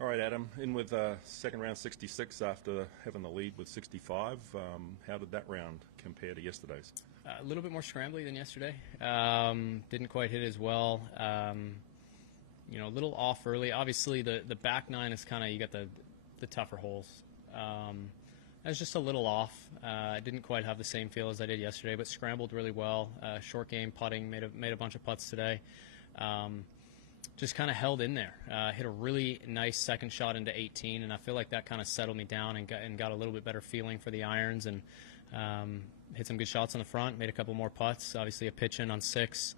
All right, Adam, in with second round 66 after having the lead with 65. How did that round compare to yesterday's? A little bit more scrambly than yesterday. Didn't quite hit as well. A little off early. Obviously, the back nine is kind of, you got the tougher holes. I was just a little off. I didn't quite have the same feel as I did yesterday, but scrambled really well. Short game putting, made a bunch of putts today. Just kind of held in there. Hit a really nice second shot into 18, and I feel like that kind of settled me down and got a little bit better feeling for the irons, and hit some good shots on the front, made a couple more putts. Obviously a pitch in on 6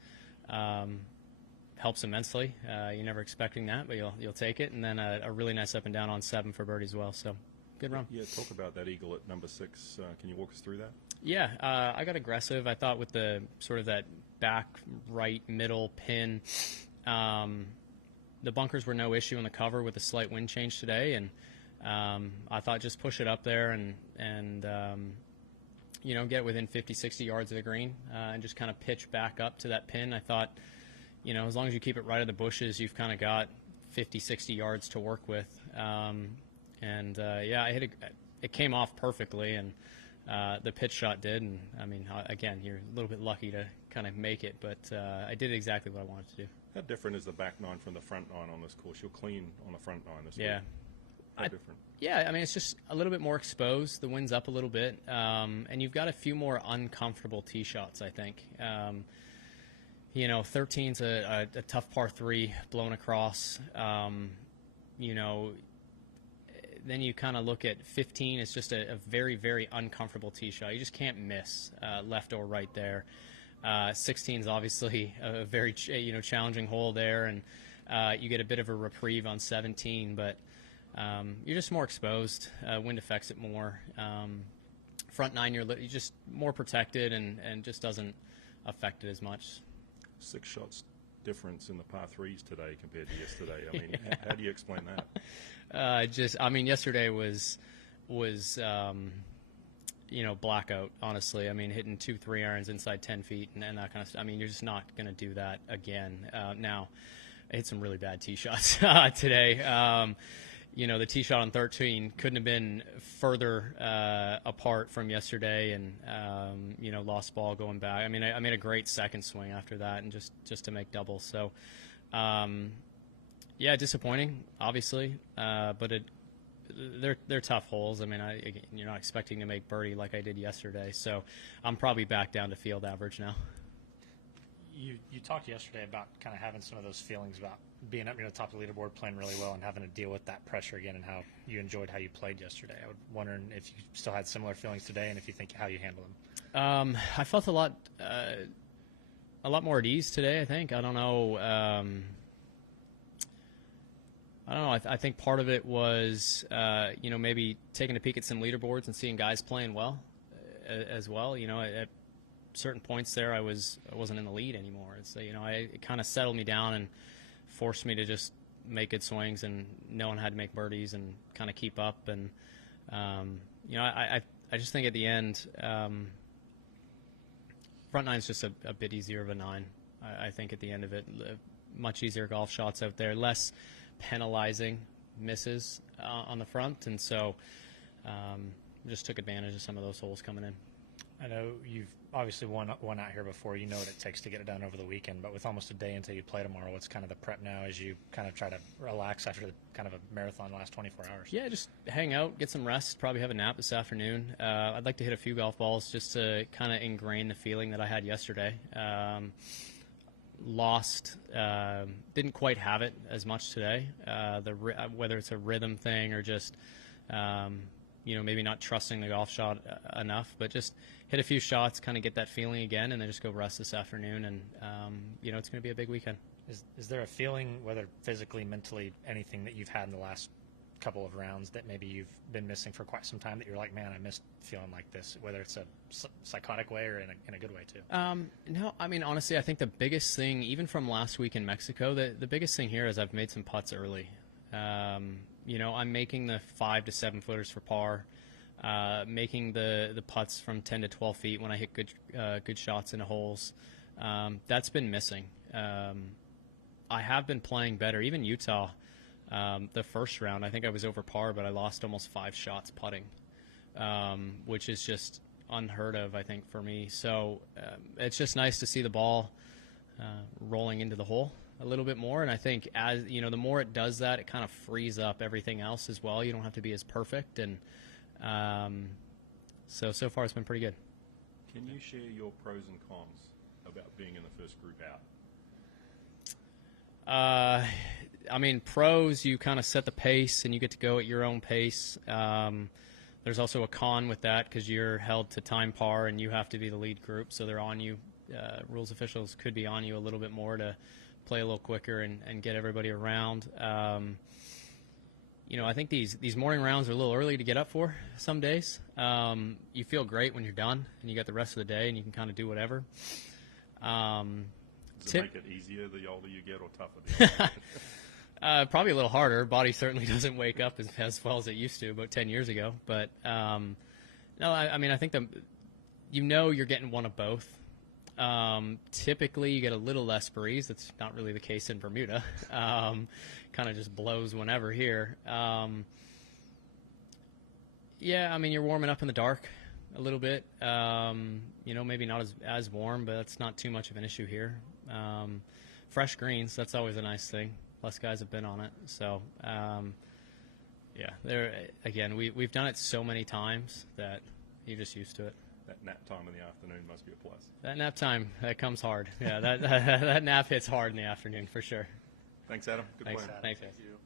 helps immensely. You're never expecting that, but you'll take it, and then a really nice up and down on 7 for birdie as well. So good run. Yeah, talk about that eagle at number 6. Can you walk us through that? Yeah, I got aggressive. I thought with the sort of that back right middle pin, the bunkers were no issue in the cover with a slight wind change today, and I thought just push it up there and get within 50, 60 yards of the green, and just kind of pitch back up to that pin. I thought, as long as you keep it right of the bushes, you've kind of got 50, 60 yards to work with. I hit it came off perfectly, and the pitch shot did. And I mean, again, you're a little bit lucky to kind of make it, but I did exactly what I wanted to do. How different is the back nine from the front nine on this course? You're clean on the front nine this week. How different? Yeah, I mean, it's just a little bit more exposed. The wind's up a little bit, and you've got a few more uncomfortable tee shots, I think. 13's a tough par 3 blown across. Then you kind of look at 15. It's just a very, very uncomfortable tee shot. You just can't miss left or right there. 16 is obviously a very challenging hole there, and you get a bit of a reprieve on 17, but you're just more exposed. Wind affects it more. Front nine, you're just more protected, and just doesn't affect it as much. 6 shots difference in the par 3s today compared to yesterday. I mean, yeah. How do you explain that? Yesterday was blackout, honestly. I mean, hitting 2 3-irons inside 10 feet and that kind of stuff. I mean, you're just not going to do that again. Now, I hit some really bad tee shots today. The tee shot on 13 couldn't have been further apart from yesterday, and lost ball going back. I mean, I made a great second swing after that, and just to make doubles. So, disappointing, obviously, but they're tough holes. I mean, you're not expecting to make birdie like I did yesterday, so I'm probably back down to field average now. You talked yesterday about kind of having some of those feelings about being up near the top of the leaderboard, playing really well, and having to deal with that pressure again, and how you enjoyed how you played yesterday. I was wondering if you still had similar feelings today, and if you think how you handle them. I felt a lot more at ease today, I think. I don't know. I think part of it was, maybe taking a peek at some leaderboards and seeing guys playing well as well. At certain points there, I wasn't in the lead anymore. It kind of settled me down and forced me to just make good swings, and knowing how to make birdies and kind of keep up. And I just think at the end, front nine's just a bit easier of a 9. I think at the end of it, much easier golf shots out there, less penalizing misses on the front, and so just took advantage of some of those holes coming in. I know you've obviously won out here before. You know what it takes to get it done over the weekend, but with almost a day until you play tomorrow, what's kind of the prep now as you kind of try to relax after kind of a marathon last 24 hours? Yeah, just hang out, get some rest, probably have a nap this afternoon. I'd like to hit a few golf balls just to kind of ingrain the feeling that I had yesterday. Lost, didn't quite have it as much today, whether it's a rhythm thing or just maybe not trusting the golf shot enough, but just hit a few shots, kind of get that feeling again, and then just go rest this afternoon, and it's going to be a big weekend. Is there a feeling, whether physically, mentally, anything that you've had in the last couple of rounds that maybe you've been missing for quite some time, that you're like, man, I missed feeling like this, whether it's a psychotic way or in a good way too? No, I mean, honestly, I think the biggest thing, even from last week in Mexico, the biggest thing here is I've made some putts early. I'm making the 5 to 7 footers for par, making the putts from 10 to 12 feet when I hit good shots into holes. That's been missing. I have been playing better. Even Utah, The first round, I think I was over par, but I lost almost 5 shots putting, which is just unheard of, I think, for me. So it's just nice to see the ball rolling into the hole a little bit more. And I think, as you know, the more it does that, it kind of frees up everything else as well. You don't have to be as perfect. And so far it's been pretty good. Can you share your pros and cons about being in the first group out? I mean, pros, you kind of set the pace and you get to go at your own pace. There's also a con with that because you're held to time par and you have to be the lead group, so they're on you. Rules officials could be on you a little bit more to play a little quicker and get everybody around. You know, I think these morning rounds are a little early to get up for some days. You feel great when you're done and you got the rest of the day and you can kind of do whatever. Does it make it easier the older you get or tougher the older you get? Probably a little harder. Body certainly doesn't wake up as well as it used to about 10 years ago. But, no, I mean, I think you're getting one of both. Typically, you get a little less breeze. That's not really the case in Bermuda. Kind of just blows whenever here. Yeah, I mean, you're warming up in the dark a little bit. You know, maybe not as warm, but that's not too much of an issue here. Fresh greens, that's always a nice thing. Less guys have been on it. So, yeah, again, we've done it so many times that you're just used to it. That nap time in the afternoon must be a plus. That nap time, that comes hard. Yeah, that nap hits hard in the afternoon for sure. Thanks, Adam. Good Thanks, plan. Thanks, guys.